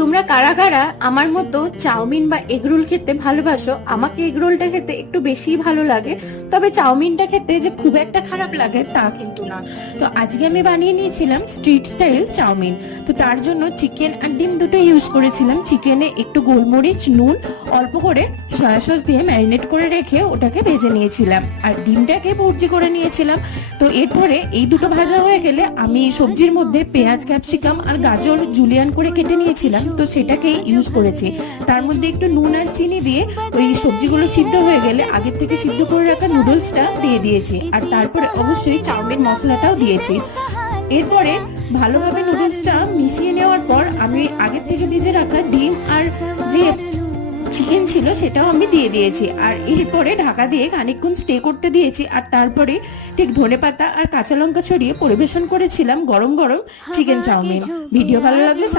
তোমরা কারা কারা আমার মতো চাউমিন বা এগরোল খেতে ভালোবাসো? আমাকে এগরোলটা খেতে একটু বেশি ভালো লাগে, তবে চাউমিনটা খেতে যে খুব একটা খারাপ লাগে তা কিন্তু না। তো আজকে আমি বানিয়ে নিয়েছিলাম স্ট্রিট স্টাইল চাউমিন। তো তার জন্য চিকেন আর ডিম দুটো ইউজ করেছিলাম। চিকেনে একটু গোলমরিচ, নুন, অল্প করে সয়া সস দিয়ে ম্যারিনেট করে রেখে ওটাকে ভেজে নিয়েছিলাম, আর ডিমটাকে ভুর্জি করে নিয়েছিলাম। তো এরপরে এই দুটো ভাজা হয়ে গেলে আমি সবজির মধ্যে পেঁয়াজ, ক্যাপসিকাম আর গাজর জুলিয়ান করে কেটে নিয়েছিলাম, তো সেটাকেই ইউজ করেছি। তার মধ্যে একটু নুন আর চিনি দিয়ে ওই সবজিগুলো সিদ্ধ হয়ে গেলে আগের থেকে সিদ্ধ করে রাখা নুডলসটা দিয়ে দিয়েছি, আর তারপরে অবশ্যই চাউমিন মশলাটাও দিয়েছি। এরপরে ভালোভাবে নুডলসটা মিশিয়ে নেওয়ার পর আমি আগের থেকে ভেজে রাখা ডিম আর যে চিকেন ছিল সেটাও আমি দিয়ে দিয়েছি, আর এরপরে ঢাকা দিয়ে খানিকক্ষণ স্টে করতে দিয়েছি। আর তারপরে ঠিক ধনেপাতা আর কাঁচা লঙ্কা ছড়িয়ে পরিবেশন করেছিলাম গরম গরম চিকেন চাউমিন। ভিডিও ভালো লাগলে